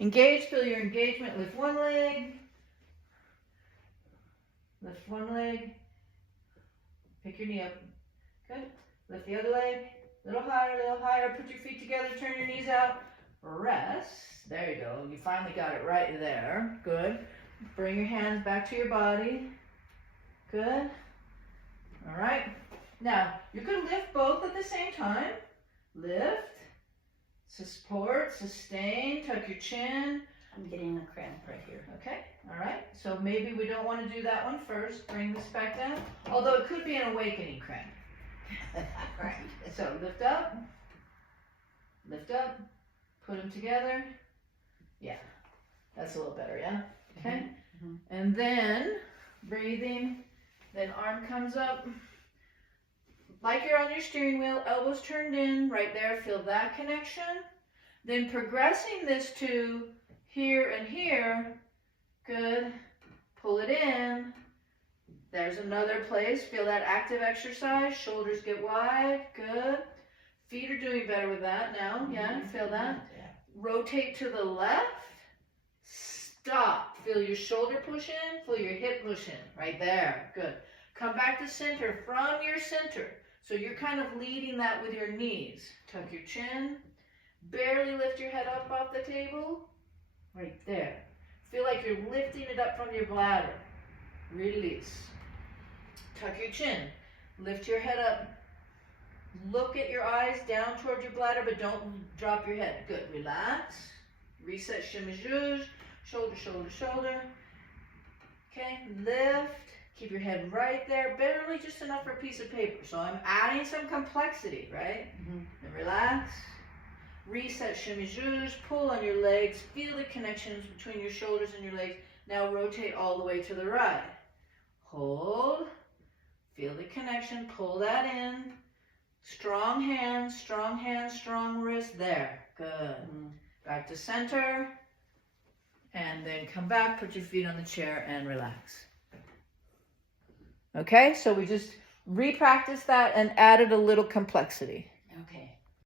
Engage, feel your engagement. Lift one leg. Lift one leg. Pick your knee up. Good. Lift the other leg. A little higher. Put your feet together. Turn your knees out. Rest. There you go. You finally got it right there. Good. Bring your hands back to your body. Good. All right. Now, you can lift both at the same time. Lift. Support. Sustain. Tuck your chin. I'm getting a cramp right here. Okay. All right. So maybe we don't want to do that one first. Bring this back down. Although it could be an awakening cramp. Right. So lift up. Lift up. Put them together. Yeah. That's a little better, yeah? Okay. Mm-hmm. And then breathing. Then arm comes up. Like you're on your steering wheel, elbows turned in, right there, feel that connection. Then progressing this to here and here, good, pull it in. There's another place, feel that active exercise, shoulders get wide, good. Feet are doing better with that now, yeah, feel that. Yeah. Rotate to the left, stop, feel your shoulder push in, feel your hip push in, right there, good. Come back to center, from your center. So you're kind of leading that with your knees. Tuck your chin, barely lift your head up off the table, right there. Feel like you're lifting it up from your bladder. Release. Tuck your chin, lift your head up. Look at your eyes down toward your bladder, but don't drop your head. Good, relax. Reset, shimmy, zhuzh. Shoulder, shoulder, shoulder. Okay, lift. Keep your head right there, barely just enough for a piece of paper. So I'm adding some complexity, right? Mm-hmm. And relax. Reset, shimmy, zhuzh. Pull on your legs. Feel the connections between your shoulders and your legs. Now rotate all the way to the right. Hold. Feel the connection. Pull that in. Strong hands, strong wrist. There. Good. Mm-hmm. Back to center. And then come back, put your feet on the chair and relax. Okay, so we just re-practiced that and added a little complexity.